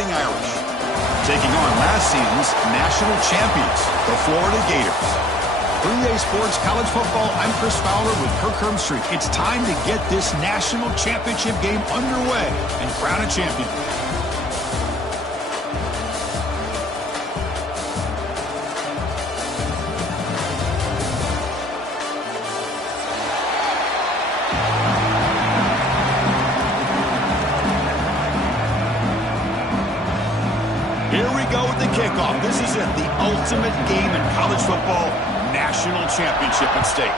Fighting Irish, taking on last season's national champions, the Florida Gators. For EA Sports College Football, I'm Chris Fowler with Kirk Hermstreet. It's time to get this national championship game underway and crown a champion. Here we go with the kickoff. This is it, the ultimate game in college football, national championship at stake.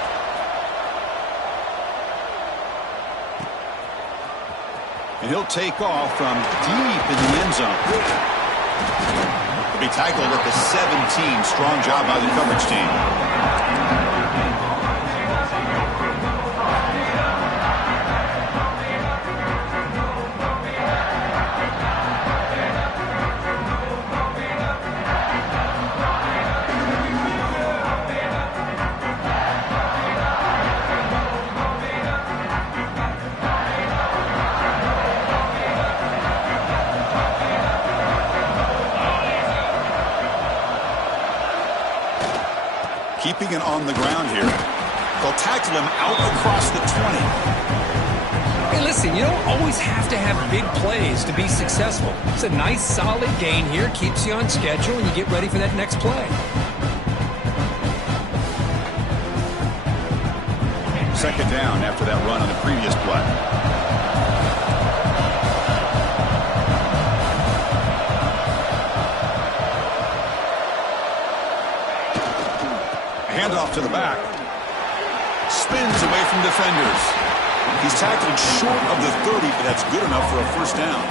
And he'll take off from deep in the end zone. He'll be tackled at the 17. Strong job by the coverage team. Keeping it on the ground here. They'll tackle him out across the 20. Hey, listen, you don't always have to have big plays to be successful. It's a nice, solid gain here. Keeps you on schedule, and you get ready for that next play. Second down after that run on the previous play. Handoff to the back. Spins away from defenders. He's tackled short of the 30, but that's good enough for a first down.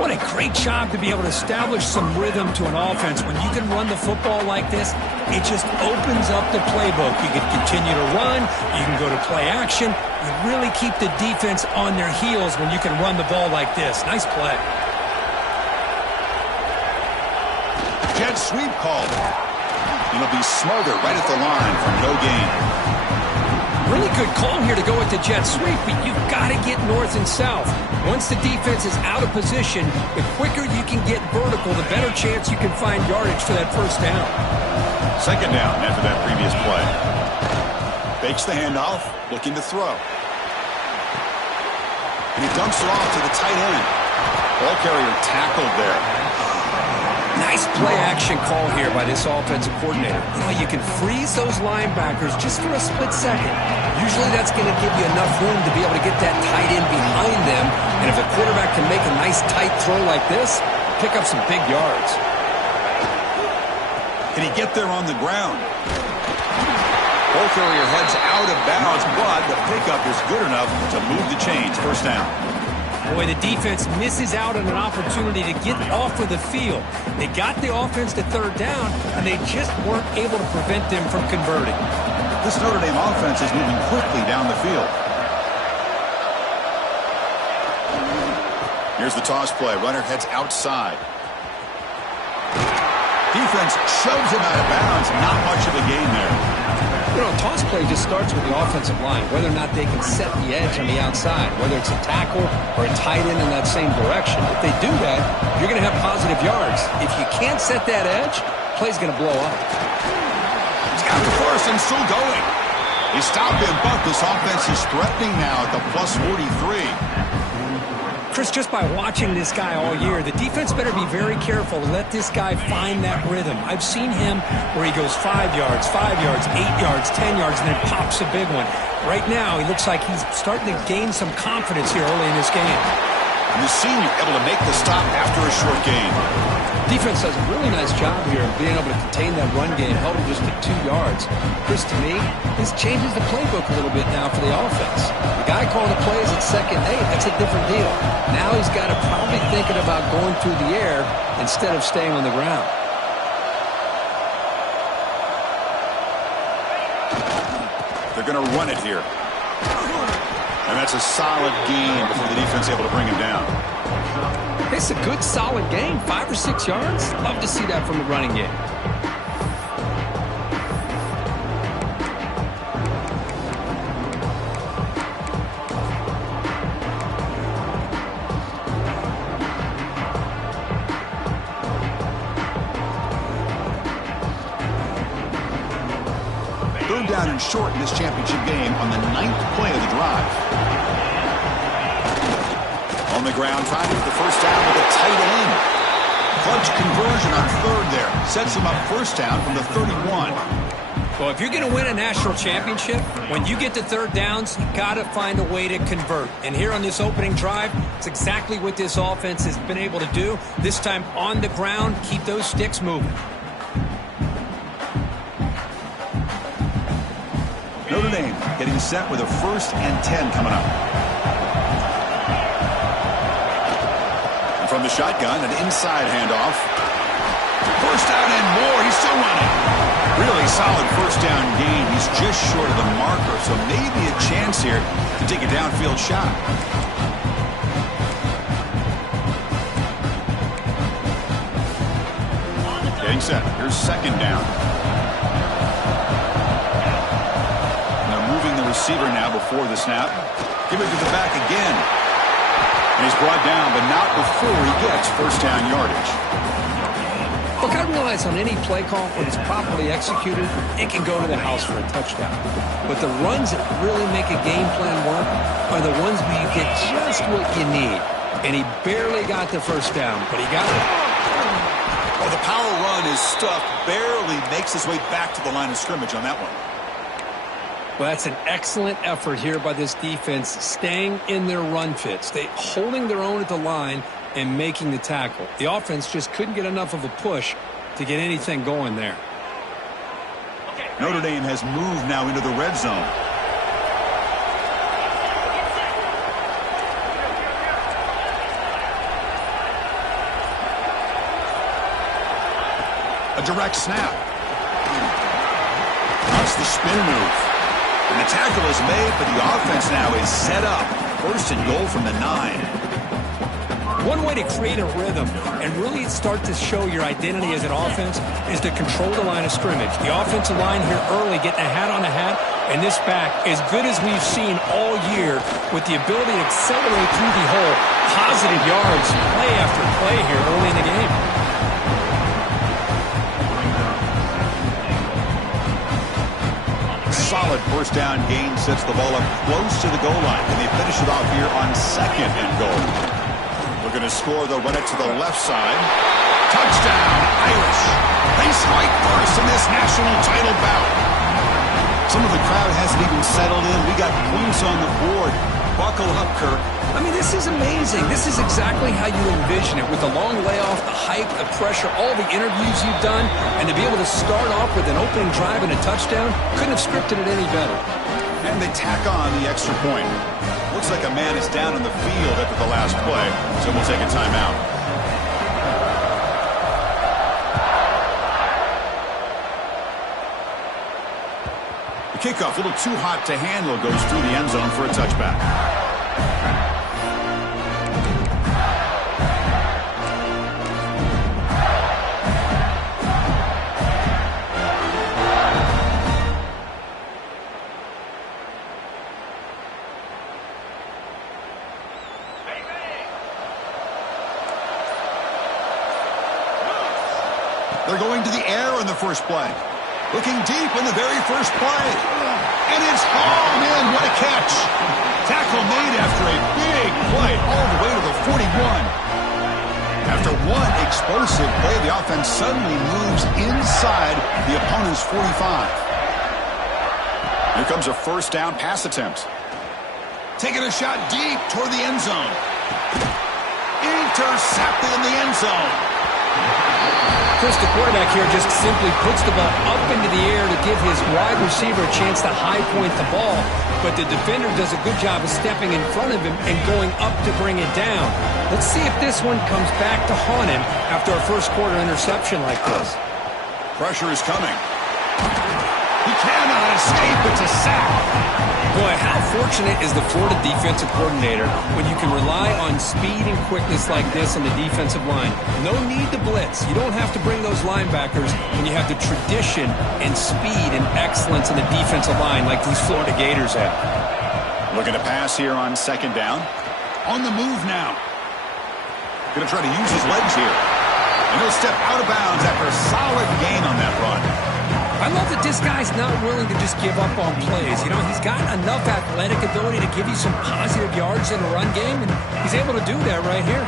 What a great job to be able to establish some rhythm to an offense. When you can run the football like this, it just opens up the playbook. You can continue to run. You can go to play action. You really keep the defense on their heels when you can run the ball like this. Nice play. Jet sweep called. It'll be smothered right at the line for no gain. Really good call here to go with the jet sweep, but you've got to get north and south. Once the defense is out of position, the quicker you can get vertical, the better chance you can find yardage for that first down. Second down after that previous play. Fakes the handoff, looking to throw. And he dumps it off to the tight end. Ball carrier tackled there. Nice play-action call here by this offensive coordinator. You know, you can freeze those linebackers just for a split second. Usually that's going to give you enough room to be able to get that tight end behind them. And if a quarterback can make a nice tight throw like this, pick up some big yards. Can he get there on the ground? Ball carrier heads out of bounds, but the pickup is good enough to move the chains. First down. Boy, the defense misses out on an opportunity to get off of the field. They got the offense to third down, and they just weren't able to prevent them from converting. This Notre Dame offense is moving quickly down the field. Here's the toss play. Runner heads outside. Defense shoves him out of bounds. Not much of a gain there. You know, a toss play just starts with the offensive line, whether or not they can set the edge on the outside, whether it's a tackle or a tight end in that same direction. If they do that, you're going to have positive yards. If you can't set that edge, play's going to blow up. He's got the first and still going. He stopped him, but this offense is threatening now at the plus 43. Chris, just by watching this guy all year, the defense better be very careful to let this guy find that rhythm. I've seen him where he goes 5 yards, 5 yards, 8 yards, 10 yards, and then pops a big one. Right now, he looks like he's starting to gain some confidence here early in this game. And the senior able to make the stop after a short gain. Defense does a really nice job here of being able to contain that run game, held him just to 2 yards. Chris, to me, this changes the playbook a little bit now for the offense. The guy calling the plays at second, hey, that's a different deal. Now he's got to probably thinking about going through the air instead of staying on the ground. They're going to run it here. And that's a solid gain before the defense able to bring him down. It's a good, solid game, 5 or 6 yards. Love to see that from the running game. 3rd down and short in this championship game on the 9th play of the drive. On the ground, trying to get the first down with a tight end. Clutch conversion on 3rd there. Sets him up first down from the 31. Well, if you're going to win a national championship, when you get to 3rd downs, you got to find a way to convert. And here on this opening drive, it's exactly what this offense has been able to do. This time on the ground, keep those sticks moving. Notre Dame getting set with a 1st and 10 coming up. And from the shotgun, an inside handoff. First down and more. He's still running. Really solid first down gain. He's just short of the marker, so maybe a chance here to take a downfield shot. Getting set. Here's 2nd down. And they're moving the receiver now before the snap. Give it to the back again. And he's brought down, but not before he gets first down yardage. Look, I realize on any play call, when it's properly executed, it can go to the house for a touchdown. But the runs that really make a game plan work are the ones where you get just what you need. And he barely got the first down, but he got it. Well, the power run is stuffed, barely makes his way back to the line of scrimmage on that one. Well, that's an excellent effort here by this defense, staying in their run fits. They holding their own at the line and making the tackle. The offense just couldn't get enough of a push to get anything going there. Notre Dame has moved now into the red zone. A direct snap. That's the spin move. And the tackle is made, but the offense now is set up. 1st and goal from the 9. One way to create a rhythm and really start to show your identity as an offense is to control the line of scrimmage. The offensive line here early getting a hat on a hat, and this back as good as we've seen all year with the ability to accelerate through the hole. Positive yards, play after play here early in the game. Solid first down gain sets the ball up close to the goal line, and they finish it off here on 2nd and goal. Looking to score, they'll run it to the left side. Touchdown, Irish. They strike first in this national title bout. Some of the crowd hasn't even settled in. We got points on the board. Buckle up, Kirk. I mean, this is amazing. This is exactly how you envision it, with the long layoff, the hype, the pressure, all the interviews you've done, and to be able to start off with an opening drive and a touchdown, couldn't have scripted it any better. And they tack on the extra point. Looks like a man is down on the field after the last play, so we'll take a timeout. The kickoff, a little too hot to handle, goes through the end zone for a touchback. They're going to the air in the first play. Looking deep in the very first play. And it's hauled in. What a catch. Tackle made after a big play all the way to the 41. After one explosive play, the offense suddenly moves inside the opponent's 45. Here comes a first down pass attempt. Taking a shot deep toward the end zone. Intercepted in the end zone. Chris, the quarterback here just simply puts the ball up into the air to give his wide receiver a chance to high point the ball, but the defender does a good job of stepping in front of him and going up to bring it down. Let's see if this one comes back to haunt him after a first quarter interception like this. Pressure is coming. He cannot escape. It's a sack. Boy, how fortunate is the Florida defensive coordinator when you can rely on speed and quickness like this on the defensive line. No need to blitz. You don't have to bring those linebackers when you have the tradition and speed and excellence in the defensive line like these Florida Gators have. Looking to pass here on 2nd down. On the move now. Going to try to use his legs here. And he'll step out of bounds after a solid gain on that run. I love that this guy's not willing to just give up on plays. You know, he's got enough athletic ability to give you some positive yards in a run game, and he's able to do that right here.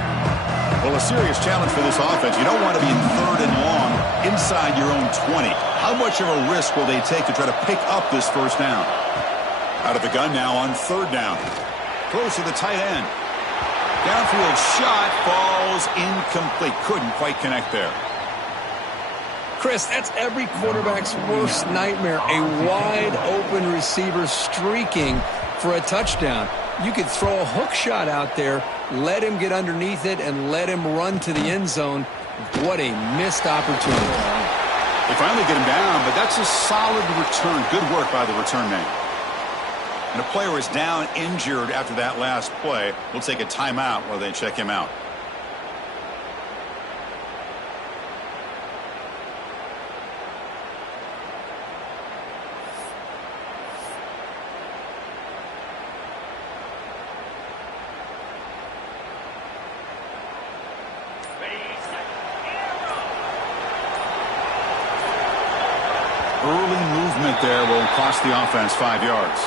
Well, a serious challenge for this offense. You don't want to be in 3rd and long inside your own 20. How much of a risk will they take to try to pick up this first down? Out of the gun now on 3rd down. Close to the tight end. Downfield shot falls incomplete. Couldn't quite connect there. Chris, that's every quarterback's worst nightmare. A wide open receiver streaking for a touchdown. You could throw a hook shot out there, let him get underneath it, and let him run to the end zone. What a missed opportunity. They finally get him down, but that's a solid return. Good work by the return man. And a player is down injured after that last play. We'll take a timeout while they check him out. Early movement there will cost the offense 5 yards.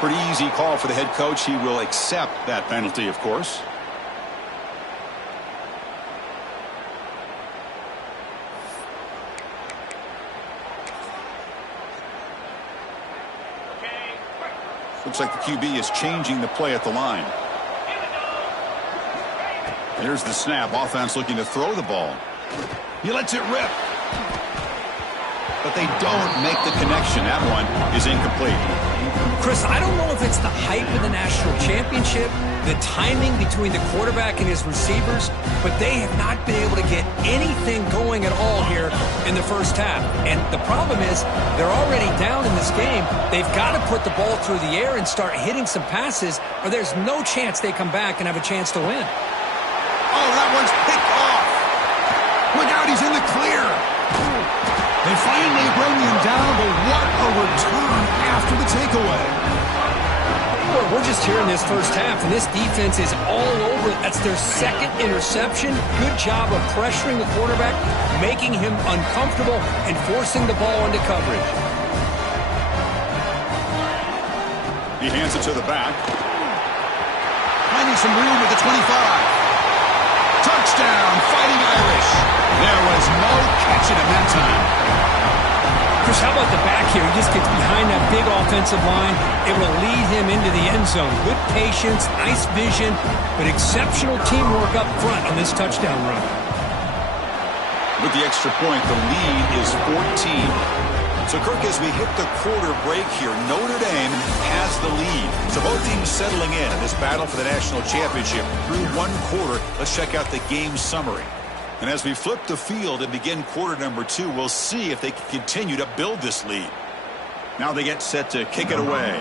Pretty easy call for the head coach. He will accept that penalty, of course. Looks like the QB is changing the play at the line. Here's the snap. Offense looking to throw the ball. He lets it rip. But they don't make the connection. That one is incomplete. Chris, I don't know if it's the hype of the national championship, the timing between the quarterback and his receivers, but they have not been able to get anything going at all here in the first half. And the problem is they're already down in this game. They've got to put the ball through the air and start hitting some passes, or there's no chance they come back and have a chance to win. Oh, that one's picked off. Look out, he's in the clear. They finally bring him down, but what a return after the takeaway. Well, we're just here in this first half, and this defense is all over. That's their 2nd interception. Good job of pressuring the quarterback, making him uncomfortable, and forcing the ball into coverage. He hands it to the back. Finding some room at the 25. Touchdown, Fighting Irish. There was no catching him that time. Chris, how about the back here? He just gets behind that big offensive line, able to lead him into the end zone. Good patience, nice vision, but exceptional teamwork up front on this touchdown run. With the extra point, the lead is 14. So, Kirk, as we hit the quarter break here, Notre Dame has the lead. So both teams settling in this battle for the national championship through one quarter. Let's check out the game summary. And as we flip the field and begin quarter number 2, we'll see if they can continue to build this lead. Now they get set to kick it away.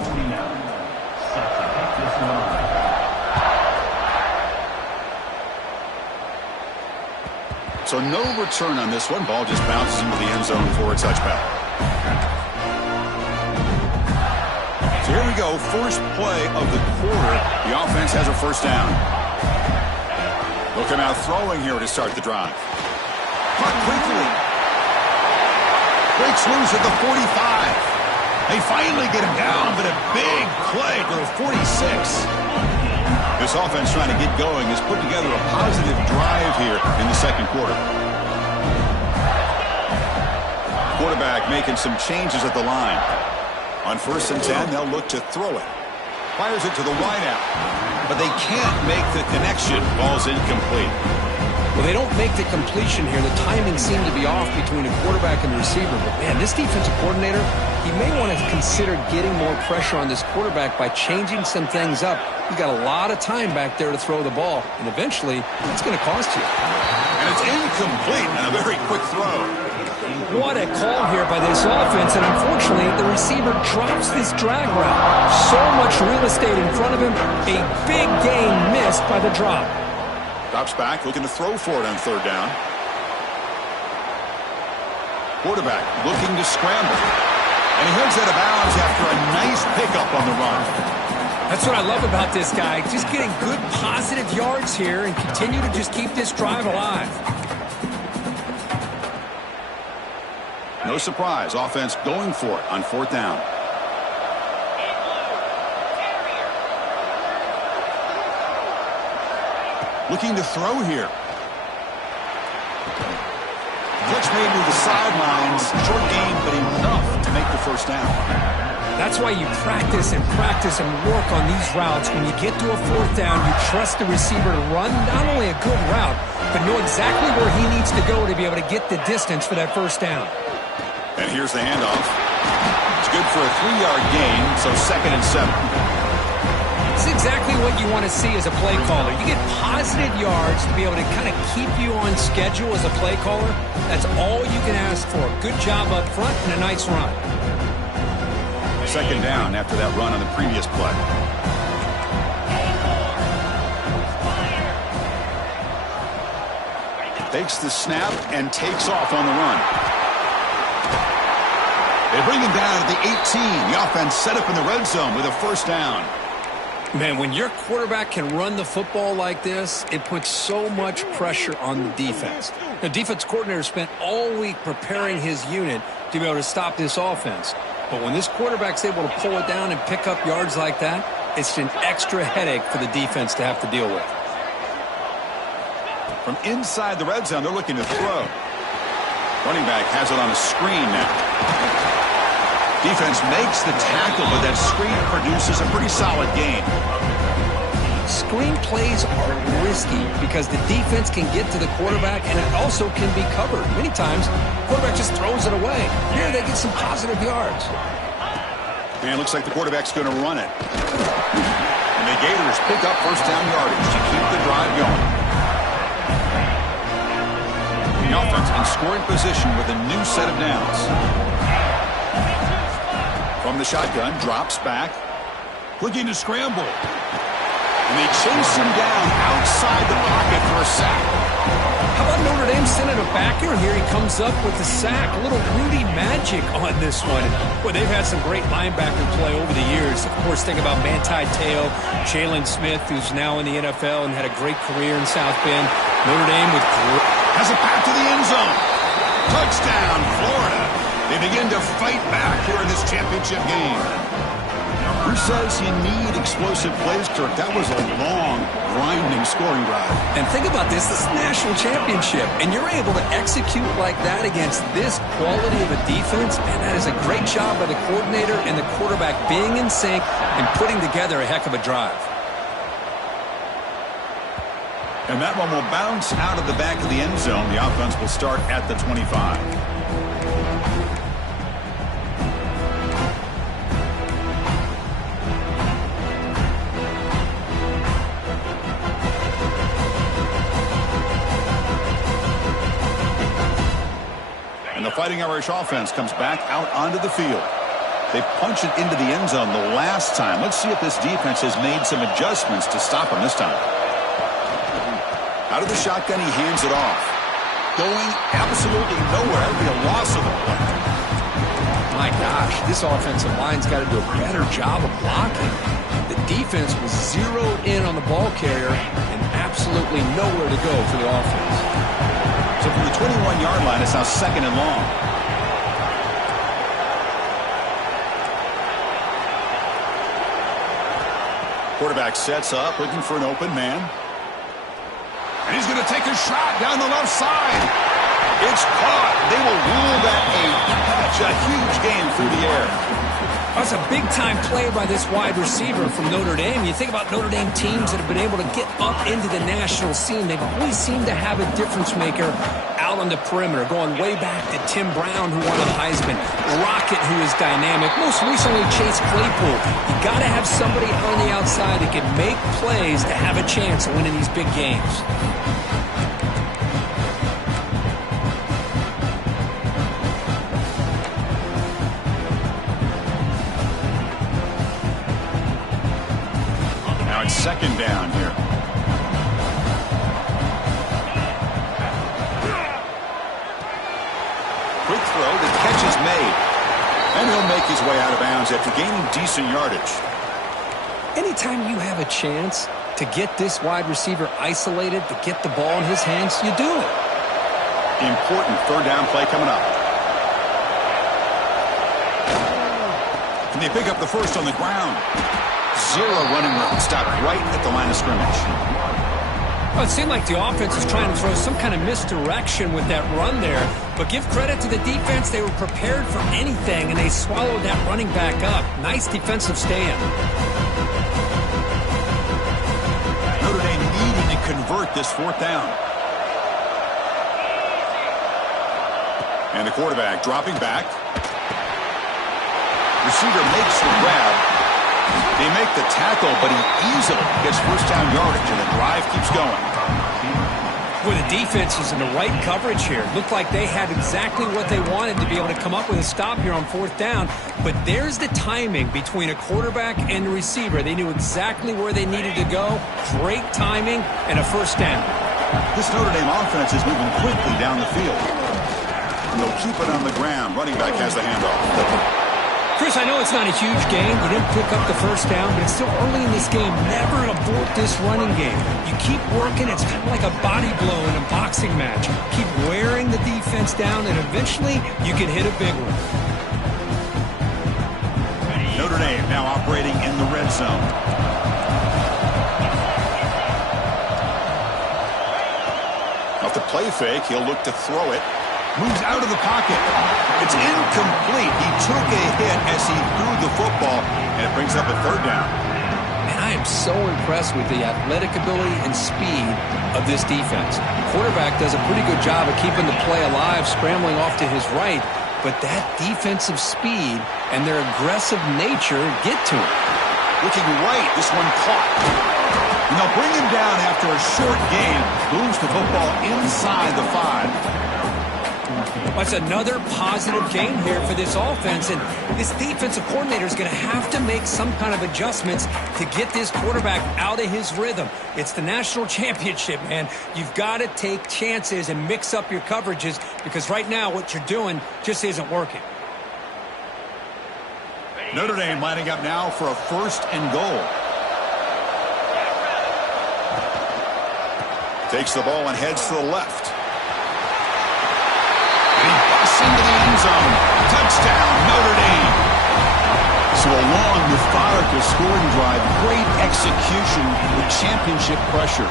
So no return on this one. Ball just bounces into the end zone for a touchback. So here we go. First play of the quarter. The offense has a first down. Looking out throwing here to start the drive. Caught quickly. Breaks loose at the 45. They finally get him down, but a big play to the 46. This offense trying to get going has put together a positive drive here in the second quarter. Quarterback making some changes at the line. On 1st and 10, they'll look to throw it. Fires it to the wideout. But they can't make the connection. Ball's incomplete. Well, they don't make the completion here. The timing seemed to be off between a quarterback and the receiver. But, man, this defensive coordinator, he may want to consider getting more pressure on this quarterback by changing some things up. He's got a lot of time back there to throw the ball. And eventually, it's going to cost you. And it's incomplete and a very quick throw. What a call here by this offense, and unfortunately, the receiver drops this drag route. So much real estate in front of him, a big gain missed by the drop. Drops back, looking to throw for it on 3rd down. Quarterback looking to scramble. And he heads out of bounds after a nice pickup on the run. That's what I love about this guy, just getting good positive yards here and continue to just keep this drive alive. No surprise, offense going for it on 4th down. Looking to throw here. Blitz made to the sidelines. Short game, but enough to make the 1st down. That's why you practice and work on these routes. When you get to a 4th down, you trust the receiver to run not only a good route, but know exactly where he needs to go to be able to get the distance for that 1st down. And here's the handoff. It's good for a 3-yard gain, so 2nd and 7. It's exactly what you want to see as a play caller. You get positive yards to be able to kind of keep you on schedule as a play caller. That's all you can ask for. Good job up front and a nice run. 2nd down after that run on the previous play. Takes the snap and takes off on the run. They bring him down at the 18. The offense set up in the red zone with a 1st down. Man, when your quarterback can run the football like this, it puts so much pressure on the defense. The defense coordinator spent all week preparing his unit to be able to stop this offense. But when this quarterback's able to pull it down and pick up yards like that, it's an extra headache for the defense to have to deal with. From inside the red zone, they're looking to throw. Running back has it on a screen now. Defense makes the tackle, but that screen produces a pretty solid gain. Screen plays are risky because the defense can get to the quarterback, and it also can be covered. Many times, the quarterback just throws it away. Here, they get some positive yards. And it looks like the quarterback's going to run it. And the Gators pick up 1st down yardage to keep the drive going. The offense in scoring position with a new set of downs. From the shotgun, drops back. Looking to scramble. And they chase him down outside the pocket for a sack. How about Notre Dame sending a backer? Here he comes up with the sack. A little Rudy magic on this one. Boy, they've had some great linebacker play over the years. Of course, think about Manti Te'o, Jalen Smith, who's now in the NFL and had a great career in South Bend. Notre Dame with has a pass to the end zone. Touchdown, Florida. They begin to fight back here in this championship game. Who says you need explosive plays, Kirk? That was a long, grinding scoring drive. And think about this. This is a national championship, and you're able to execute like that against this quality of a defense. Man, that is a great job by the coordinator and the quarterback being in sync and putting together a heck of a drive. And that one will bounce out of the back of the end zone. The offense will start at the 25. And the Fighting Irish offense comes back out onto the field. They punch it into the end zone the last time. Let's see if this defense has made some adjustments to stop them this time. Out of the shotgun, he hands it off. Going absolutely nowhere. That would be a loss of a play. My gosh, this offensive line's got to do a better job of blocking. The defense was zeroed in on the ball carrier and absolutely nowhere to go for the offense. So from the 21-yard line, it's now 2nd and long. Quarterback sets up, looking for an open man. And he's going to take a shot down the left side. It's caught. They will rule that a catch, a huge gain through the air. That's a big-time play by this wide receiver from Notre Dame. You think about Notre Dame teams that have been able to get up into the national scene. They've always seemed to have a difference maker out on the perimeter, going way back to Tim Brown, who won the Heisman, Rocket, who is dynamic, most recently Chase Claypool. You got to have somebody on the outside that can make plays to have a chance of winning these big games. Now it's 2nd down here. Quick throw, the catch is made. And he'll make his way out of bounds after gaining decent yardage. Anytime you have a chance to get this wide receiver isolated, to get the ball in his hands, you do it. Important 3rd down play coming up. they pick up the first on the ground. 0 running room. Stopped right at the line of scrimmage. Well, it seemed like the offense was trying to throw some kind of misdirection with that run there. But give credit to the defense. They were prepared for anything, and they swallowed that running back up. Nice defensive stand. Notre Dame needing to convert this 4th down. And the quarterback dropping back. Receiver makes the grab. They make the tackle, but he easily gets first down yardage, and the drive keeps going. Well, the defense is in the right coverage here. Looked like they had exactly what they wanted to be able to come up with a stop here on 4th down. But there's the timing between a quarterback and the receiver. They knew exactly where they needed to go. Great timing and a first down. This Notre Dame offense is moving quickly down the field. And they'll keep it on the ground. Running back has the handoff. Chris, I know it's not a huge game. You didn't pick up the first down, but it's still early in this game. Never abort this running game. You keep working. It's kind of like a body blow in a boxing match. Keep wearing the defense down, and eventually you can hit a big one. Notre Dame now operating in the red zone. Off the play fake, he'll look to throw it. Moves out of the pocket. It's incomplete. He took a hit as he threw the football, and it brings up a 3rd down. And I am so impressed with the athletic ability and speed of this defense. Quarterback does a pretty good job of keeping the play alive, scrambling off to his right, but that defensive speed and their aggressive nature get to him. Looking right, this one caught. And they'll bring him down after a short gain. Moves the football inside the 5. That's another positive game here for this offense, and this defensive coordinator is going to have to make some kind of adjustments to get this quarterback out of his rhythm. It's the national championship, man. You've got to take chances and mix up your coverages, because right now what you're doing just isn't working. Notre Dame lining up now for a 1st and goal. Takes the ball and heads to the left. He busts into the end zone. Touchdown, Notre Dame. So a long, methodical scoring drive. Great execution with championship pressure.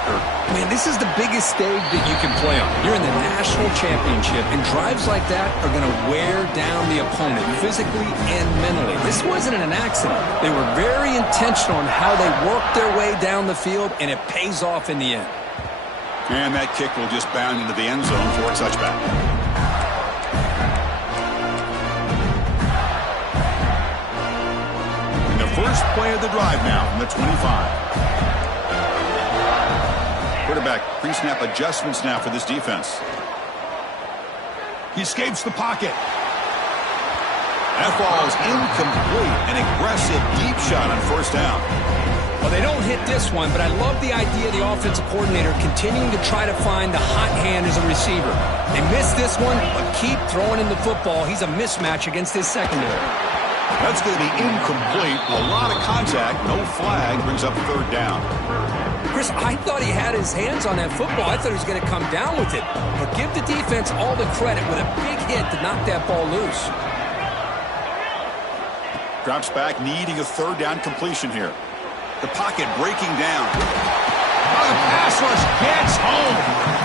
Man, this is the biggest stage that you can play on. You're in the national championship, and drives like that are going to wear down the opponent physically and mentally. This wasn't an accident. They were very intentional in how they worked their way down the field, and it pays off in the end. And that kick will just bound into the end zone for a touchback. First play of the drive now from the 25. Quarterback pre-snap adjustments now for this defense. He escapes the pocket. That ball's incomplete. An aggressive deep shot on 1st down. Well, they don't hit this one, but I love the idea of the offensive coordinator continuing to try to find the hot hand as a receiver. They missed this one, but keep throwing in the football. He's a mismatch against his secondary. That's going to be incomplete. A lot of contact. No flag. Brings up 3rd down. Chris, I thought he had his hands on that football. I thought he was going to come down with it. But give the defense all the credit with a big hit to knock that ball loose. Drops back, needing a 3rd down completion here. The pocket breaking down. Oh, the pass rush gets home.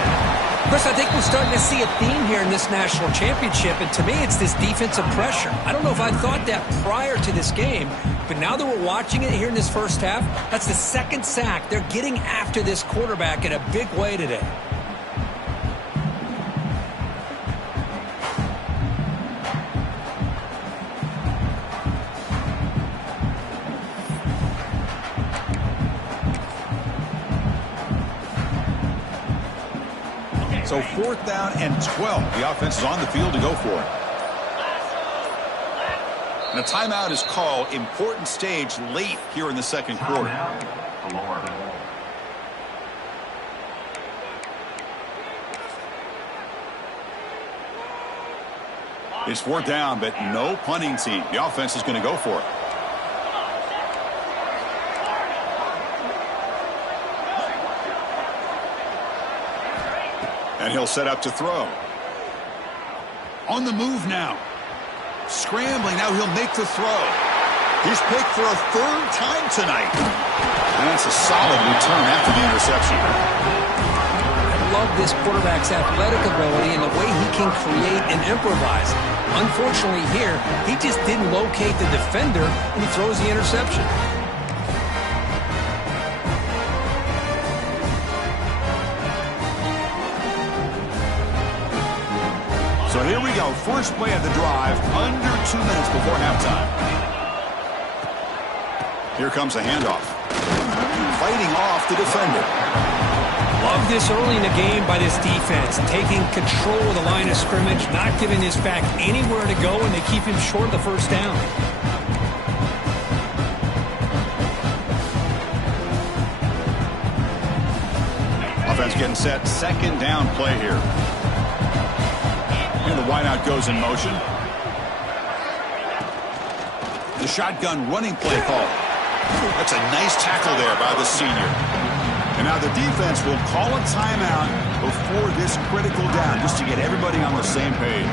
Chris, I think we're starting to see a theme here in this national championship, and to me it's this defensive pressure. I don't know if I thought that prior to this game, but now that we're watching it here in this first half, that's the 2nd sack. They're getting after this quarterback in a big way today. So 4th down and 12. The offense is on the field to go for it. And a timeout is called. Important stage late here in the 2nd quarter. It's 4th down, but no punting team. The offense is going to go for it. And he'll set up to throw. On the move now. Scrambling. Now he'll make the throw. He's picked for a third time tonight. And that's a solid return after the interception. I love this quarterback's athletic ability and the way he can create and improvise. Unfortunately here, he just didn't locate the defender, and he throws the interception. So here we go. First play of the drive, under 2 minutes before halftime. Here comes a handoff. Fighting off the defender. Love this early in the game by this defense, taking control of the line of scrimmage, not giving this back anywhere to go, and they keep him short of the first down. Offense getting set. Second down play here. And the wideout goes in motion. The shotgun running play call. That's a nice tackle there by the senior. And now the defense will call a timeout before this critical down, just to get everybody on the same page.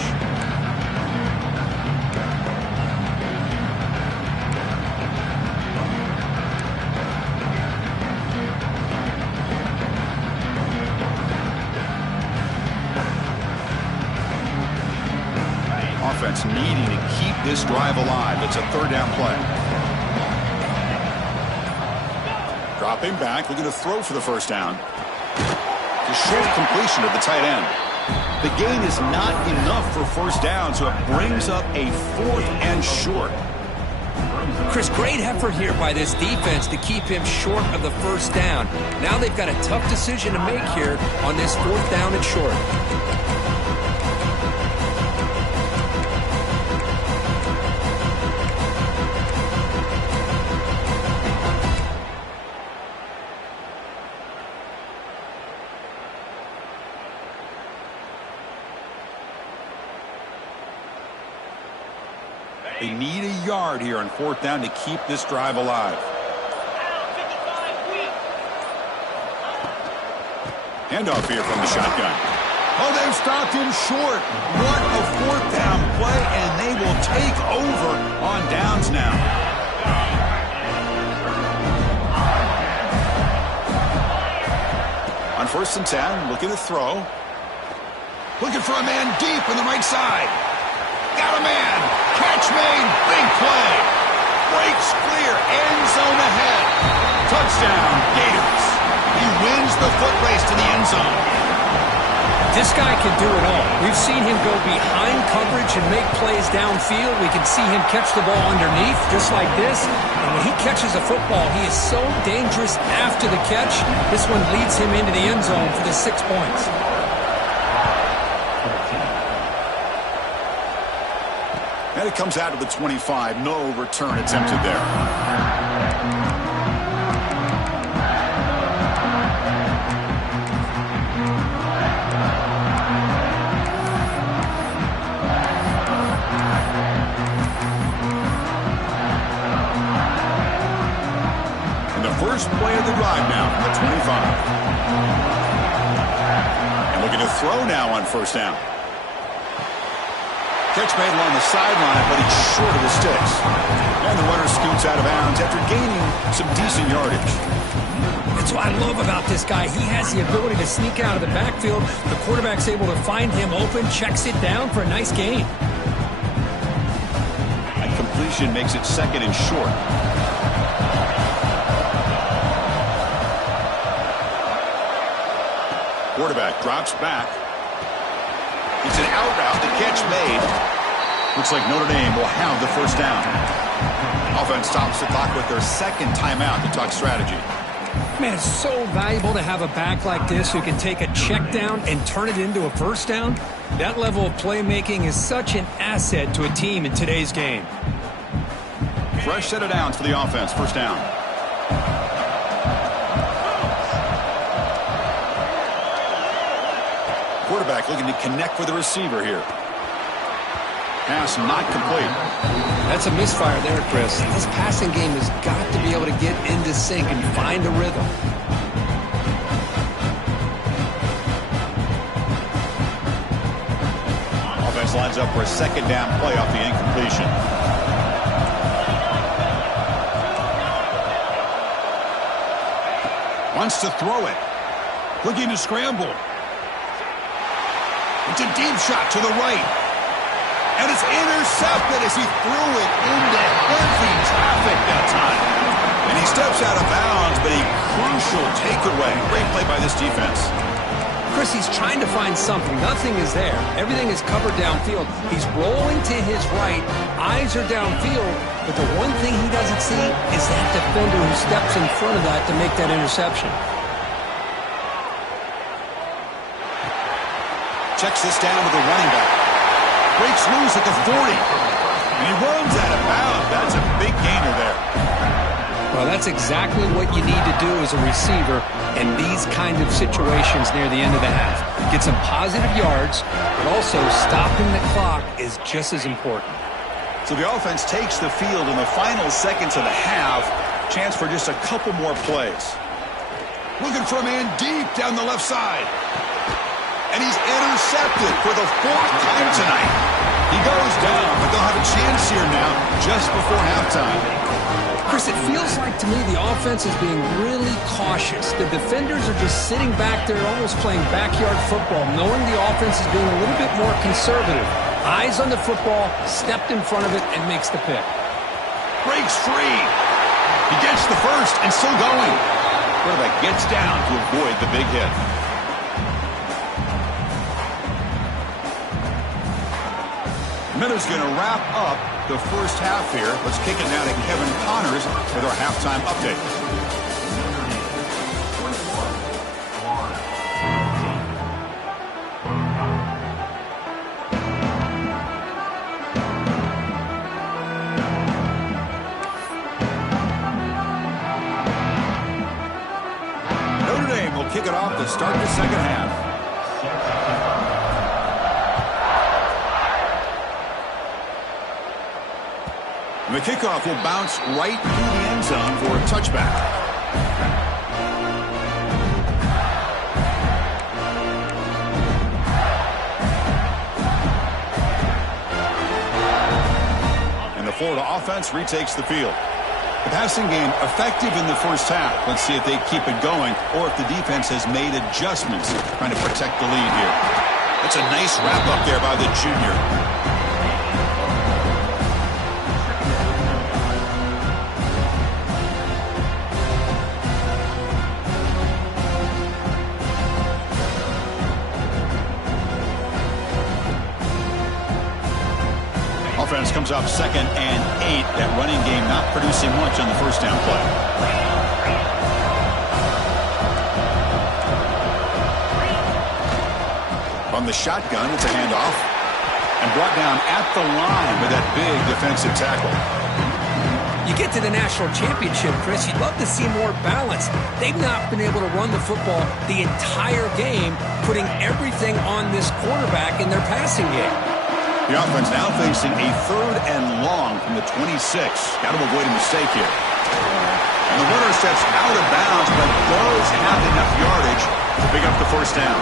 Offense needing to keep this drive alive. It's a third down play. Dropping back, looking to throw for the first down. The short completion of the tight end. The gain is not enough for first down, so it brings up a 4th and short. Chris, great effort here by this defense to keep him short of the first down. Now they've got a tough decision to make here on this 4th down and short. They need a yard here on 4th down to keep this drive alive. Handoff here from the shotgun. Oh, they've stopped him short. What a 4th down play, and they will take over on downs now. On 1st and 10, looking to throw. Looking for a man deep on the right side. Got a man. Catch made. Big play. Breaks clear. End zone ahead. Touchdown, Gators. He wins the foot race to the end zone. This guy can do it all. We've seen him go behind coverage and make plays downfield. We can see him catch the ball underneath just like this. And when he catches a football, he is so dangerous after the catch. This one leads him into the end zone for the 6 points. And it comes out to the 25. No return attempted there. First play of the drive now from the 25. And looking to throw now on 1st down. Catch made along the sideline, but he's short of the sticks. And the runner scoots out of bounds after gaining some decent yardage. That's what I love about this guy. He has the ability to sneak out of the backfield. The quarterback's able to find him open, checks it down for a nice gain. And completion makes it 2nd and short. Quarterback drops back. It's an out route. The catch made. Looks like Notre Dame will have the 1st down. Offense stops the clock with their 2nd timeout to talk strategy. Man, it's so valuable to have a back like this who can take a check down and turn it into a 1st down. That level of playmaking is such an asset to a team in today's game. Fresh set of downs for the offense. 1st down. Quarterback looking to connect with the receiver here. Pass not complete. That's a misfire there, Chris. This passing game has got to be able to get into sync and find a rhythm. Offense lines up for a 2nd down play off the incompletion. Wants to throw it. Looking to scramble. It's a deep shot to the right. And it's intercepted as he threw it into heavy traffic that time. And he steps out of bounds, but a crucial takeaway. Great play by this defense. Chris, he's trying to find something. Nothing is there. Everything is covered downfield. He's rolling to his right. Eyes are downfield. But the one thing he doesn't see is that defender who steps in front of that to make that interception. Checks this down to the running back. Breaks loose at the 40. And he runs out of bounds. That's a big gainer there. Well, that's exactly what you need to do as a receiver in these kind of situations near the end of the half. Get some positive yards, but also stopping the clock is just as important. So the offense takes the field in the final seconds of the half. Chance for just a couple more plays. Looking for a man deep down the left side. And he's intercepted for the 4th time tonight. He goes down, but they'll have a chance here now just before halftime. Chris, it feels like to me the offense is being really cautious. The defenders are just sitting back there almost playing backyard football, knowing the offense is being a little bit more conservative. Eyes on the football, stepped in front of it, and makes the pick. Breaks free. He gets the first and still going. Quarterback gets down to avoid the big hit. Miller's going to wrap up the first half here. Let's kick it now to Kevin Connors with our halftime update. Notre Dame will kick it off to start the second half. The kickoff will bounce right through the end zone for a touchback. And the Florida offense retakes the field. The passing game effective in the first half. Let's see if they keep it going or if the defense has made adjustments trying to protect the lead here. That's a nice wrap up there by the junior. Offense comes up 2nd and 8. That running game not producing much on the first down play. From the shotgun, it's a handoff. And brought down at the line with that big defensive tackle. You get to the national championship, Chris, you'd love to see more balance. They've not been able to run the football the entire game, putting everything on this quarterback in their passing game. The offense now facing a 3rd and long from the 26. Got to avoid a mistake here. And the runner steps out of bounds, but does have enough yardage to pick up the first down.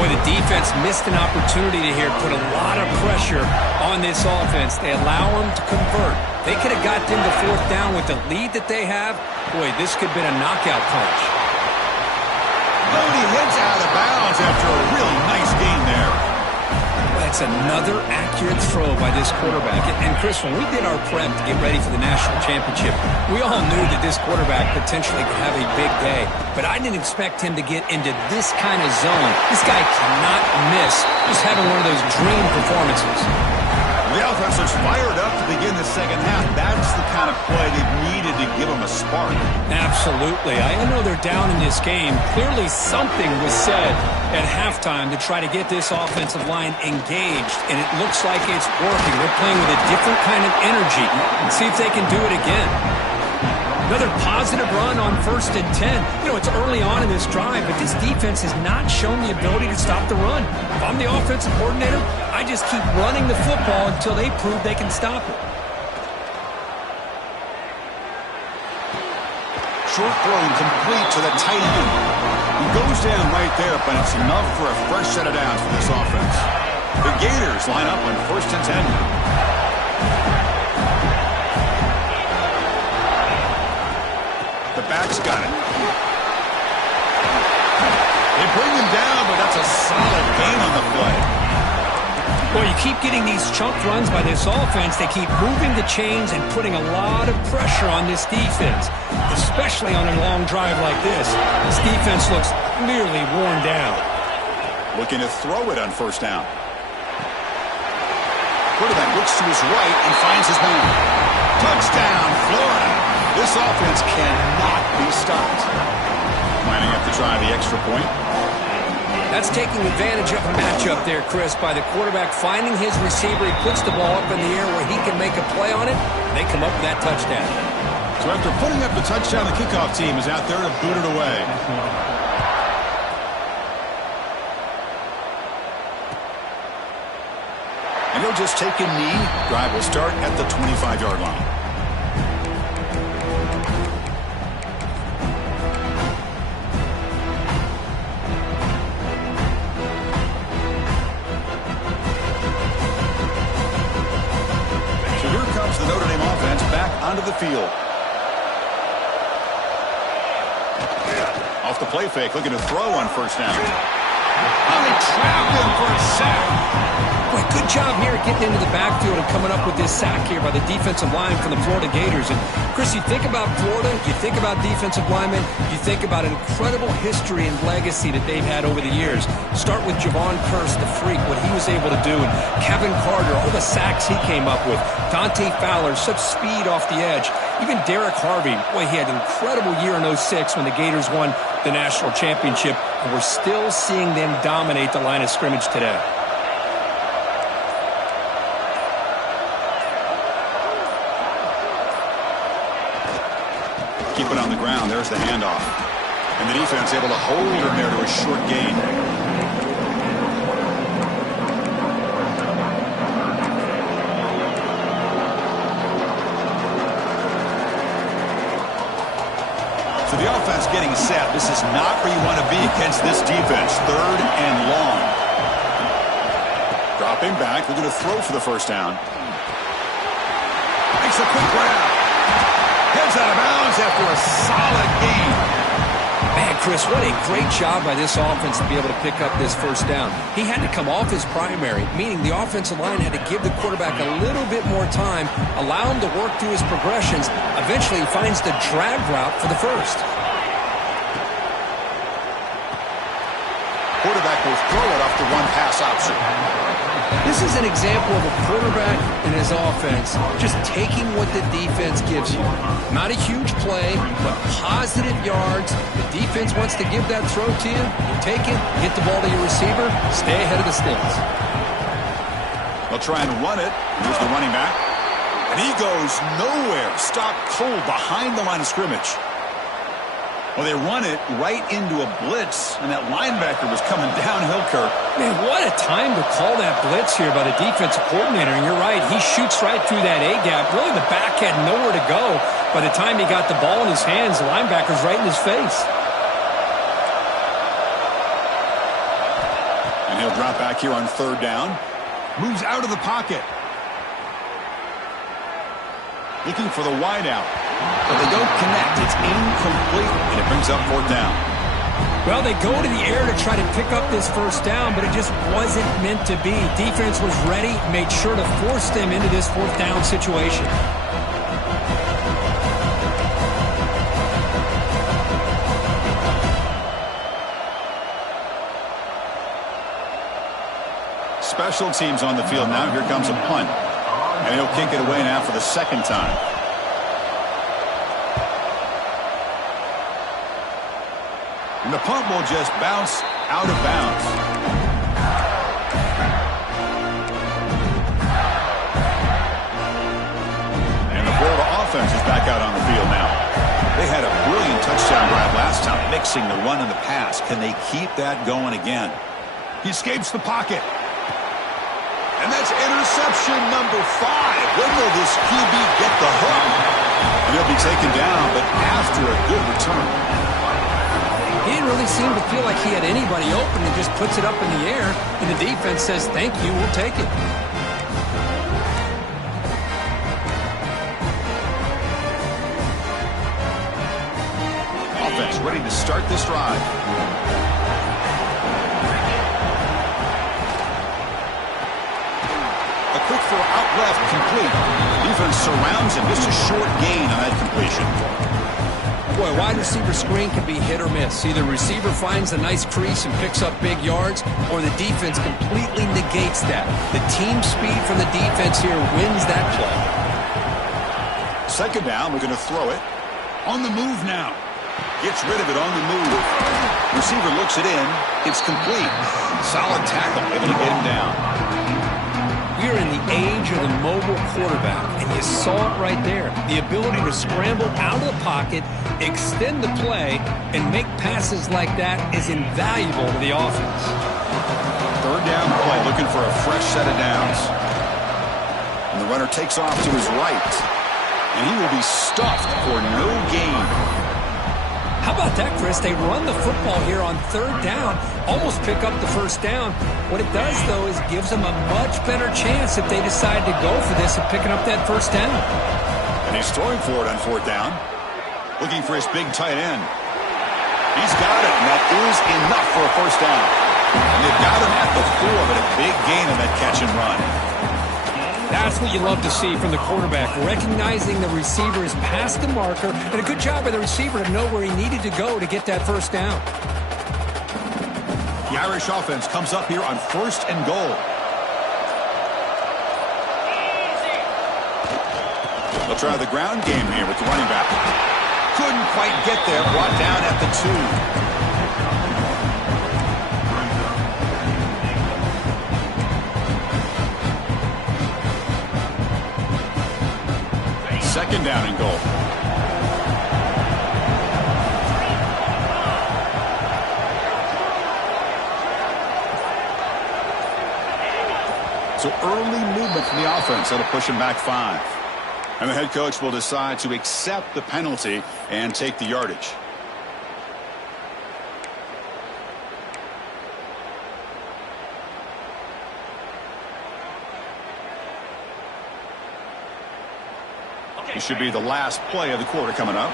Boy, the defense missed an opportunity here, put a lot of pressure on this offense. They allow them to convert. They could have got into 4th down with the lead that they have. Boy, this could have been a knockout punch. Bodie heads out of bounds after a really nice gain there. That's another accurate throw by this quarterback. And Chris, when we did our prep to get ready for the national championship, we all knew that this quarterback potentially could have a big day. But I didn't expect him to get into this kind of zone. This guy cannot miss. Just having one of those dream performances. The offense looks fired up to begin the second half. That's the kind of play they've needed to give them a spark. Absolutely. I know they're down in this game. Clearly something was said at halftime to try to get this offensive line engaged, and it looks like it's working. They're playing with a different kind of energy. Let's see if they can do it again. Another positive run on 1st and 10. You know, it's early on in this drive, but this defense has not shown the ability to stop the run. If I'm the offensive coordinator, I just keep running the football until they prove they can stop it. Short throw complete to the tight end. He goes down right there, but it's enough for a fresh set of downs for this offense. The Gators line up on 1st and 10. The back's got it. solid gain on the play. Well, you keep getting these chunk runs by this offense. They keep moving the chains and putting a lot of pressure on this defense, especially on a long drive like this. This defense looks clearly worn down. Looking to throw it on first down. Quarterback looks to his right and finds his man. Touchdown, Florida. This offense cannot be stopped. Lining up to try the extra point. That's taking advantage of a matchup there, Chris, by the quarterback finding his receiver. He puts the ball up in the air where he can make a play on it, and they come up with that touchdown. So after putting up the touchdown, the kickoff team is out there to boot it away. And he'll just take a knee. Drive will start at the 25-yard line. So here comes the Notre Dame offense back onto the field. Off the play fake, looking to throw on first down. Oh, they trapped him for a sack. Boy, good job here getting into the backfield and coming up with this sack here by the defensive line from the Florida Gators. And, Chris, you think about Florida, you think about defensive linemen, you think about an incredible history and legacy that they've had over the years. Start with Javon Kearse, the freak, what he was able to do. And Kevin Carter, all the sacks he came up with. Dante Fowler, such speed off the edge. Even Derek Harvey, boy, he had an incredible year in 06 when the Gators won the national championship. And we're still seeing them dominate the line of scrimmage today. Keep it on the ground. There's the handoff. And the defense able to hold him there to a short gain. So the offense getting set. This is not where you want to be against this defense. 3rd and long. Dropping back. They're going to throw for the first down. Makes a quick grab. Heads out of bounds after a solid gain. Man, Chris, what a great job by this offense to be able to pick up this first down. He had to come off his primary, meaning the offensive line had to give the quarterback a little bit more time, allow him to work through his progressions. Eventually, he finds the drag route for the first. Quarterback will throw it off the one-pass option. This is an example of a quarterback and his offense just taking what the defense gives you. Not a huge play, but positive yards. The defense wants to give that throw to you. You take it, get the ball to your receiver, stay ahead of the sticks. They'll try and run it. Here's the running back. And he goes nowhere. Stopped cold behind the line of scrimmage. Well, they run it right into a blitz, and that linebacker was coming downhill, Kirk. Man, what a time to call that blitz here by the defensive coordinator. And you're right, he shoots right through that A-gap. Really, the back had nowhere to go. By the time he got the ball in his hands, the linebacker's right in his face. And he'll drop back here on 3rd down. Moves out of the pocket. Looking for the wideout. But they don't connect. It's incomplete, and it brings up 4th down. Well, they go to the air to try to pick up this first down, but it just wasn't meant to be. Defense was ready, made sure to force them into this 4th down situation. Special teams on the field now. Here comes a punt. And he'll kick it away now for the 2nd time. And the punt will just bounce out of bounds. And the Florida offense is back out on the field now. They had a brilliant touchdown drive last time, mixing the run and the pass. Can they keep that going again? He escapes the pocket. And that's interception number 5. When will this QB get the hook? And he'll be taken down, but after a good return. He didn't really seem to feel like he had anybody open and just puts it up in the air, and the defense says, thank you, we'll take it. Offense ready to start this drive. for out left, complete. Defense surrounds him. Just a short gain on that completion. Boy, wide receiver screen can be hit or miss. Either receiver finds a nice crease and picks up big yards, or the defense completely negates that. The team speed from the defense here wins that play. Second down, we're going to throw it. On the move now. Gets rid of it on the move. Receiver looks it in. It's complete. Solid tackle, able to get him down. We are in the age of the mobile quarterback, and you saw it right there. The ability to scramble out of the pocket, extend the play, and make passes like that is invaluable to the offense. Third down play, looking for a fresh set of downs. And the runner takes off to his right. And he will be stuffed for no gain. How about that, Chris? They run the football here on third down, almost pick up the first down. What it does, though, is gives them a much better chance if they decide to go for this of picking up that first down. And he's throwing for it on fourth down. Looking for his big tight end. He's got it, and that is enough for a first down. And they've got him at the 4, but a big gain on that catch and run. That's what you love to see from the quarterback, recognizing the receiver is past the marker, and a good job by the receiver to know where he needed to go to get that first down. The Irish offense comes up here on first and goal. They'll try the ground game here with the running back. Couldn't quite get there, brought down at the 2. Second down and goal. So early movement from the offense. That'll push him back 5. And the head coach will decide to accept the penalty and take the yardage. This should be the last play of the quarter coming up.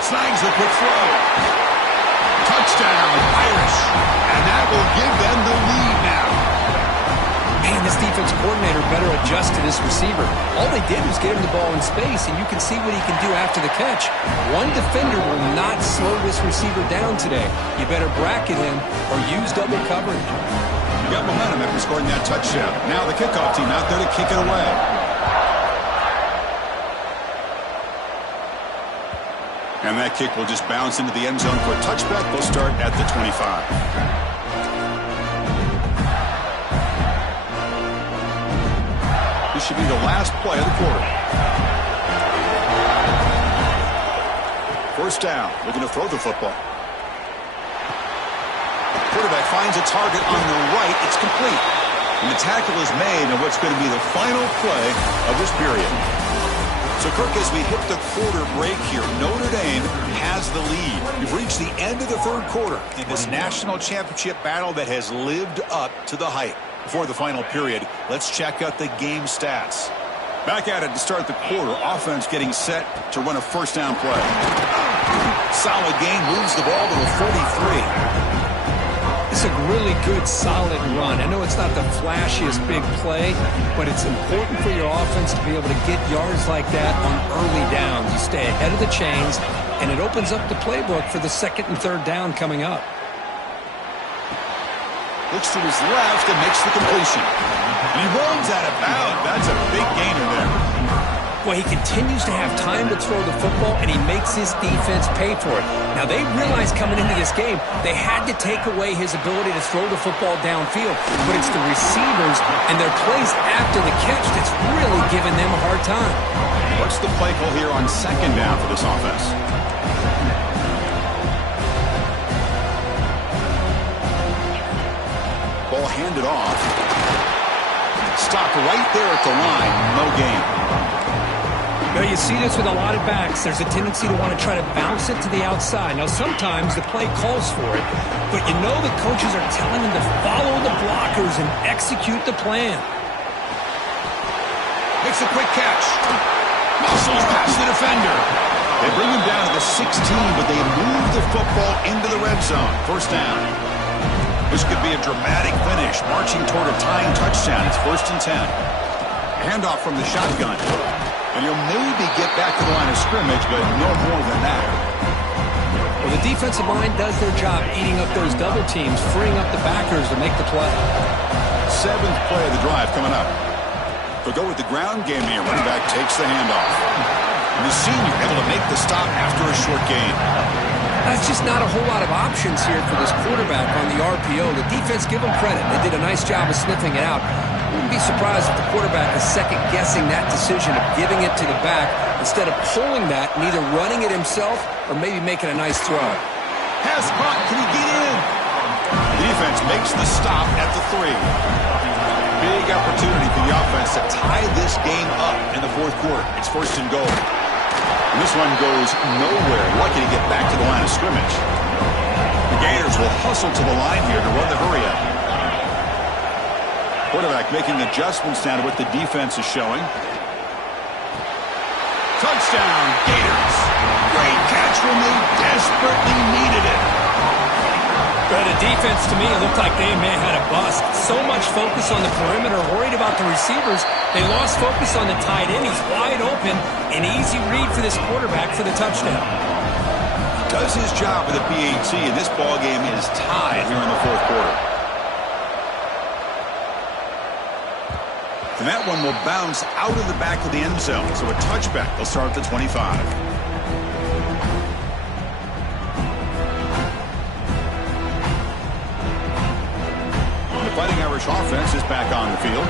Snags the quick throw. Touchdown, Irish. And that will give them the lead now. Man, this defense coordinator better adjust to this receiver. All they did was get him the ball in space, and you can see what he can do after the catch. One defender will not slow this receiver down today. You better bracket him or use double coverage. You got momentum after scoring that touchdown. Now the kickoff team out there to kick it away. And that kick will just bounce into the end zone for a touchback. They'll start at the 25. This should be the last play of the quarter. First down. Looking to throw the football. Quarterback finds a target on the right. It's complete. And the tackle is made on what's going to be the final play of this period. So, Kirk, as we hit the quarter break here, Notre Dame has the lead. We've reached the end of the third quarter in this national championship battle that has lived up to the hype. Before the final period, let's check out the game stats. Back at it to start the quarter. Offense getting set to run a first down play. Solid gain, moves the ball to the 43. It's a really good, solid run. I know it's not the flashiest big play, but it's important for your offense to be able to get yards like that on early downs. You stay ahead of the chains, and it opens up the playbook for the second and third down coming up. Looks to his left and makes the completion. And he runs out of bounds. That's a big gainer there. Well, he continues to have time to throw the football, and he makes his defense pay for it. Now, they realized coming into this game, they had to take away his ability to throw the football downfield. But it's the receivers and their plays after the catch that's really giving them a hard time. What's the play call here on second down for this offense? Ball handed off. Stopped right there at the line. No gain. Now, you see this with a lot of backs. There's a tendency to want to try to bounce it to the outside. Now, sometimes the play calls for it, but you know the coaches are telling them to follow the blockers and execute the plan. Makes a quick catch. Muscles past the defender. They bring him down to the 16, but they move the football into the red zone. First down. This could be a dramatic finish, marching toward a tying touchdown. It's 1st and 10. Handoff from the shotgun. And you'll maybe get back to the line of scrimmage, but no more than that. Well, the defensive line does their job eating up those double teams, freeing up the backers to make the play. 7th play of the drive coming up. They'll go with the ground game here. Running back takes the handoff. And the senior able to make the stop after a short gain. That's just not a whole lot of options here for this quarterback on the RPO. The defense, give them credit. They did a nice job of sniffing it out. Wouldn't be surprised if the quarterback is second-guessing that decision of giving it to the back instead of pulling that and either running it himself or maybe making a nice throw. Pass caught. Can he get in? The defense makes the stop at the 3. Big opportunity for the offense to tie this game up in the 4th quarter. It's 1st and goal. And this one goes nowhere. Lucky to get back to the line of scrimmage. The Gators will hustle to the line here to run the hurry-up. Quarterback making adjustments now to what the defense is showing. Touchdown, Gators. Great catch when they desperately needed it. But the defense, to me, it looked like they may have had a bust. So much focus on the perimeter, worried about the receivers. They lost focus on the tight end. He's wide open. An easy read for this quarterback for the touchdown. Does his job with the PAT, and this ball game is tied here in the 4th quarter. And that one will bounce out of the back of the end zone. So a touchback will start at the 25. Fighting Irish offense is back on the field.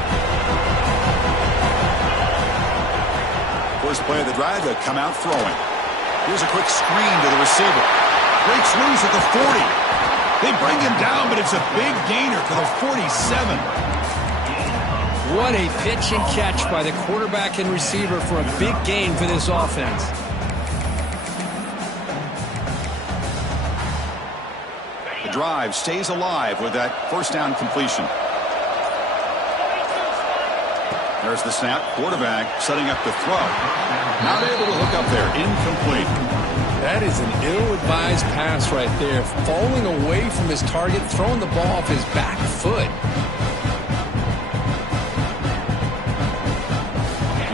First play of the drive, they come out throwing. Here's a quick screen to the receiver. Breaks loose at the 40. They bring him down, but it's a big gainer to the 47. What a pitch and catch by the quarterback and receiver for a big gain for this offense. Drive stays alive with that first down completion. There's the snap. Quarterback setting up the throw. Not able to hook up there. Incomplete. That is an ill-advised pass right there. Falling away from his target, throwing the ball off his back foot.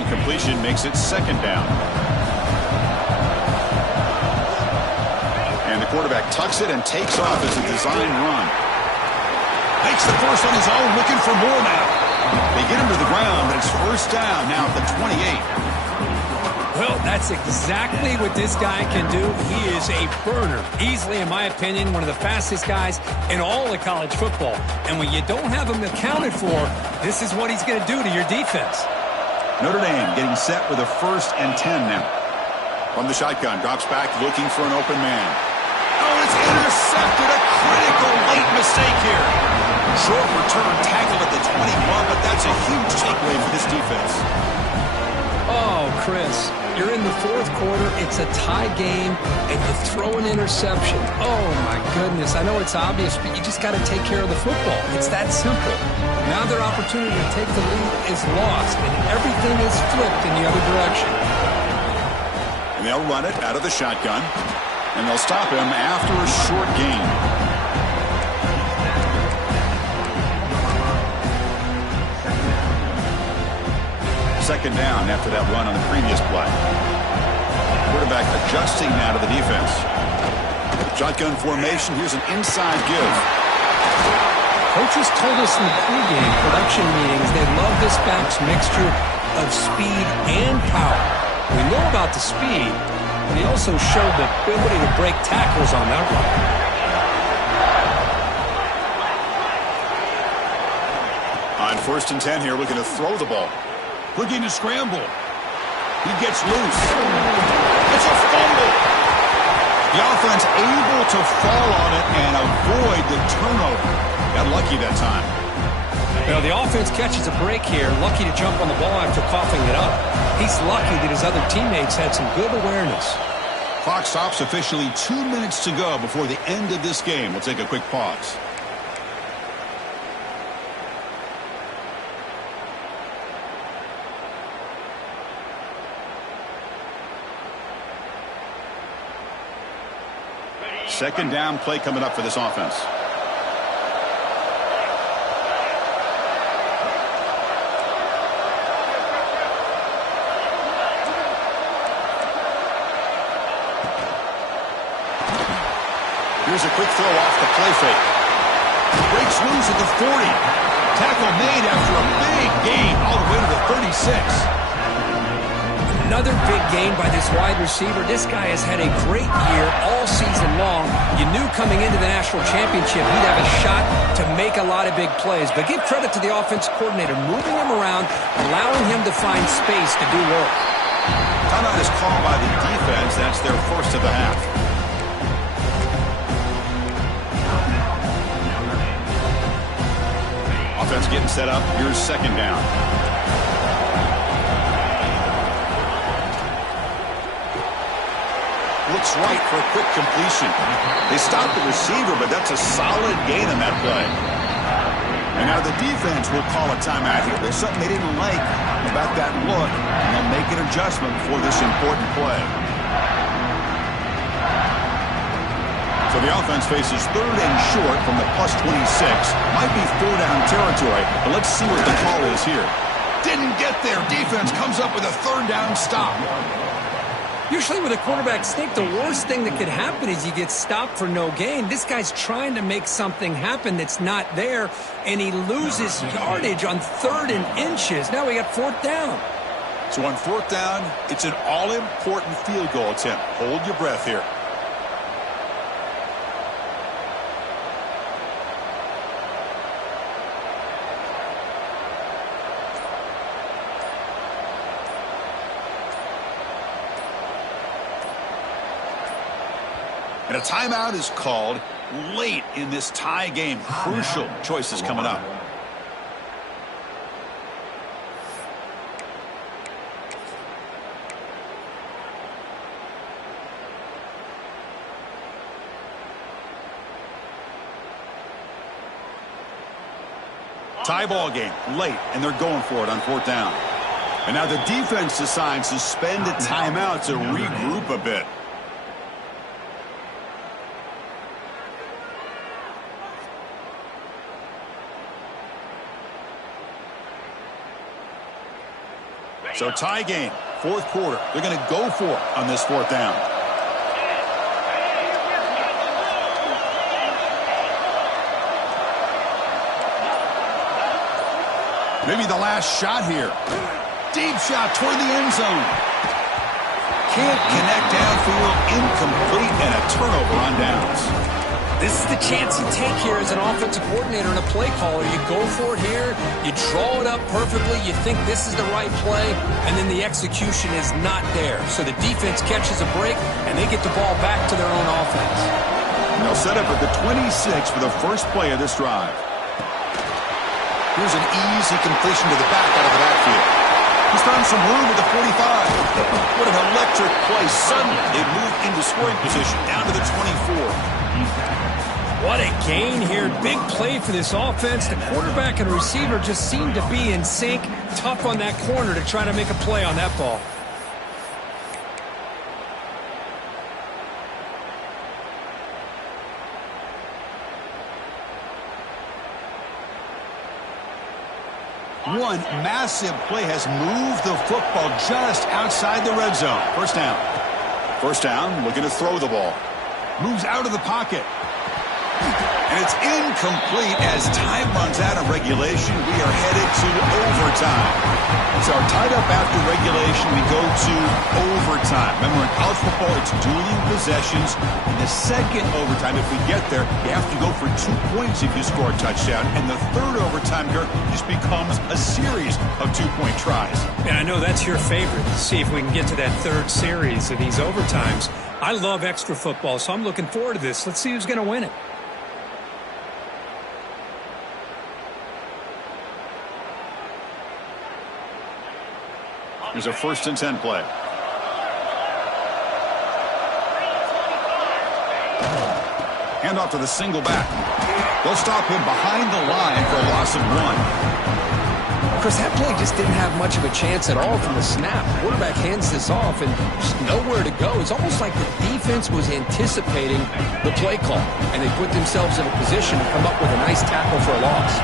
Incompletion makes it 2nd down. And the quarterback tucks it and takes off as a design run. Makes the first on his own, looking for more now. They get him to the ground, but it's 1st down now at the 28. Well, that's exactly what this guy can do. He is a burner. Easily, in my opinion, one of the fastest guys in all of college football. And when you don't have him accounted for, this is what he's going to do to your defense. Notre Dame getting set with a 1st and 10 now. From the shotgun, drops back looking for an open man. Oh, it's intercepted. A critical late mistake here. Short return tackle at the 21, but that's a huge takeaway for this defense. Oh, Chris, you're in the 4th quarter. It's a tie game, and you throw an interception. Oh, my goodness. I know it's obvious, but you just got to take care of the football. It's that simple. Now their opportunity to take the lead is lost, and everything is flipped in the other direction. And they'll run it out of the shotgun, and they'll stop him after a short gain. Second down after that run on the previous play. Quarterback adjusting now to the defense. Shotgun formation. Here's an inside give. Coaches told us in the pregame production meetings they love this back's mixture of speed and power. We know about the speed, but he also showed the ability to break tackles on that run. On 1st and 10 here, looking to throw the ball. Looking to scramble. He gets loose. It's a fumble. The offense able to fall on it and avoid the turnover. Got lucky that time. Well, the offense catches a break here. Lucky to jump on the ball after coughing it up. He's lucky that his other teammates had some good awareness. Clock stops officially 2 minutes to go before the end of this game. We'll take a quick pause. Second down play coming up for this offense. Here's a quick throw off the play fake. Breaks loose at the 40. Tackle made after a big gain all the way to the 36. Another big gain by this wide receiver. This guy has had a great year all season long. You knew coming into the national championship he'd have a shot to make a lot of big plays. But give credit to the offensive coordinator, moving him around, allowing him to find space to do work. Timeout is called by the defense. That's their first of the half. Offense getting set up. Here's second down. Looks right for a quick completion. They stopped the receiver, but that's a solid gain on that play. And now the defense will call a timeout here. There's something they didn't like about that look, and they'll make an adjustment for this important play. So the offense faces third and short from the +26. Might be 4-down territory, but let's see what the call is here. Didn't get there. Defense comes up with a third down stop. Usually with a quarterback sneak, the worst thing that could happen is you get stopped for no gain. This guy's trying to make something happen that's not there, and he loses yardage on 3rd and inches. Now we got 4th down. So on 4th down, it's an all-important field goal attempt. Hold your breath here. And a timeout is called late in this tie game. Crucial choices coming up. Tie ball game late, and they're going for it on 4th down. And now the defense decides to spend a timeout to regroup a bit. So tie game, 4th quarter. They're going to go for it on this 4th down. Maybe the last shot here. Deep shot toward the end zone. Can't connect downfield, incomplete, and a turnover on downs. This is the chance you take here as an offensive coordinator and a play caller. You go for it here, you draw it up perfectly, you think this is the right play, and then the execution is not there. So the defense catches a break, and they get the ball back to their own offense. And they'll set up at the 26 for the first play of this drive. Here's an easy completion to the back out of the backfield. He's found some room with the 45. What an electric play. Suddenly, they move into scoring position down to the 24. What a gain here. Big play for this offense. The quarterback and receiver just seem to be in sync. Tough on that corner to try to make a play on that ball. One massive play has moved the football just outside the red zone. First down. First down, looking to throw the ball. Moves out of the pocket. And it's incomplete as time runs out of regulation. We are headed to overtime. And so tied up after regulation, we go to overtime. Remember, in college football, it's dueling possessions. In the second overtime, if we get there, you have to go for 2 points if you score a touchdown. And the third overtime here just becomes a series of 2-point tries. And I know that's your favorite. See if we can get to that third series of these overtimes. I love extra football, so I'm looking forward to this. Let's see who's going to win it. Here's a 1st and 10 play. Hand off to the single back. They'll stop him behind the line for a loss of 1. Chris, that play just didn't have much of a chance at all from the snap. The quarterback hands this off and just nowhere to go. It's almost like the defense was anticipating the play call, and they put themselves in a position to come up with a nice tackle for a loss.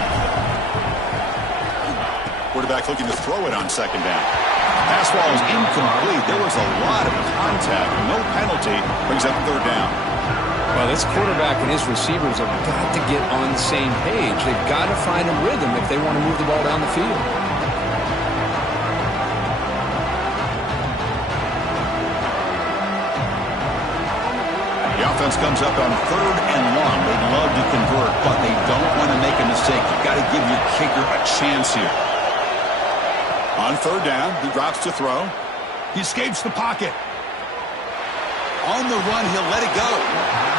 Quarterback looking to throw it on second down. Pass ball is incomplete. There was a lot of contact. No penalty. Brings up third down. Well, this quarterback and his receivers have got to get on the same page. They've got to find a rhythm if they want to move the ball down the field. The offense comes up on 3rd and 1. They'd love to convert, but they don't want to make a mistake. You've got to give your kicker a chance here. On 3rd down, he drops to throw. He escapes the pocket. On the run, he'll let it go.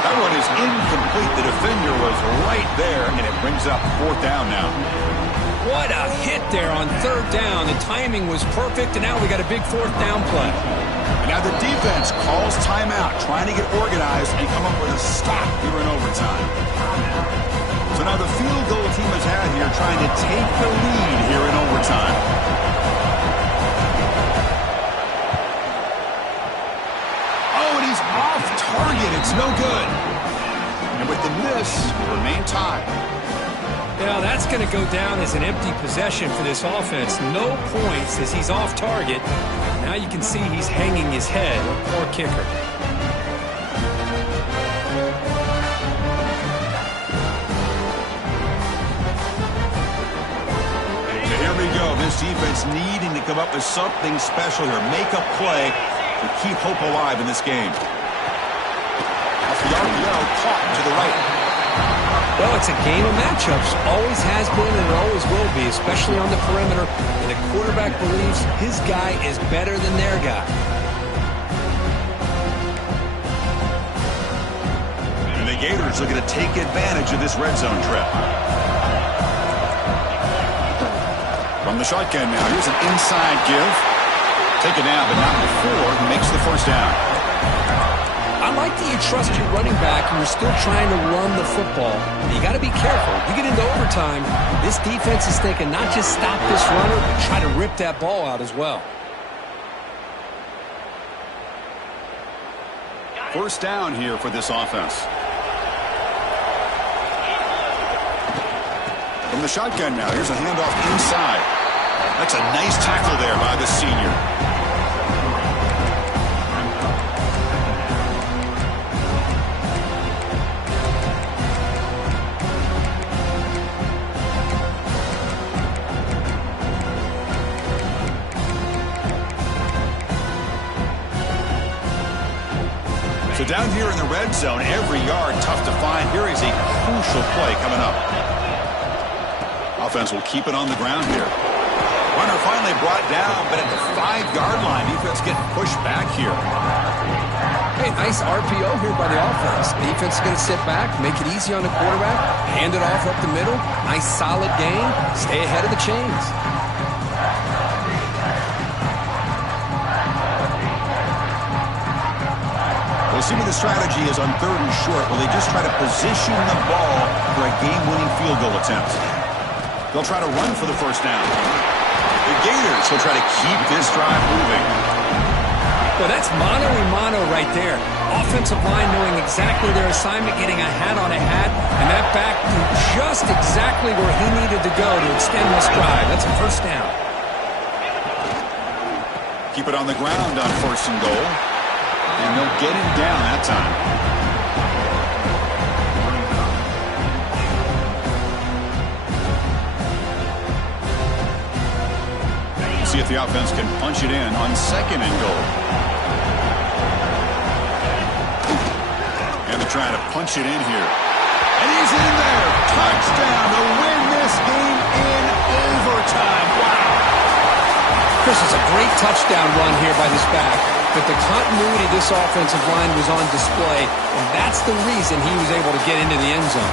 That run is incomplete. The defender was right there, and it brings up 4th down now. What a hit there on 3rd down. The timing was perfect, and now we got a big 4th down play. And now the defense calls timeout, trying to get organized and come up with a stop here in overtime. So now the field goal team has had here trying to take the lead here in overtime. Target, it's no good. And with the miss, remain tied. Now that's going to go down as an empty possession for this offense. No points as he's off target. Now you can see he's hanging his head. Poor kicker. So here we go. This defense needing to come up with something special here. Make a play to keep hope alive in this game. The RPO caught to the right. Well, it's a game of matchups. Always has been and it always will be, especially on the perimeter. And the quarterback believes his guy is better than their guy. And the Gators looking to take advantage of this red zone trip. From the shotgun now, here's an inside give. Take it down, but not before he makes the first down. I like that you trust your running back and you're still trying to run the football. You got to be careful. You get into overtime, this defense is thinking not just stop this runner, but try to rip that ball out as well. First down here for this offense. From the shotgun now, here's a handoff inside. That's a nice tackle there by the senior. So down here in the red zone, every yard tough to find. Here is a crucial play coming up. Offense will keep it on the ground here. Runner finally brought down, but at the 5-yard line, defense getting pushed back here. Hey, nice RPO here by the offense. Defense is going to sit back, make it easy on the quarterback, hand it off up the middle. Nice solid gain. Stay ahead of the chains. We'll see what the strategy is on 3rd and short. Will they just try to position the ball for a game-winning field goal attempt? They'll try to run for the first down. The Gators will try to keep this drive moving. Well, that's mano-a-mano right there. Offensive line knowing exactly their assignment, getting a hat on a hat, and that back to just exactly where he needed to go to extend this drive. That's a first down. Keep it on the ground on 1st and goal. And they'll get him down that time. See if the offense can punch it in on 2nd and goal. And they're trying to punch it in here. And he's in there. Touchdown to win this game in overtime. Wow. Chris, it's a great touchdown run here by this back. But the continuity of this offensive line was on display, and that's the reason he was able to get into the end zone.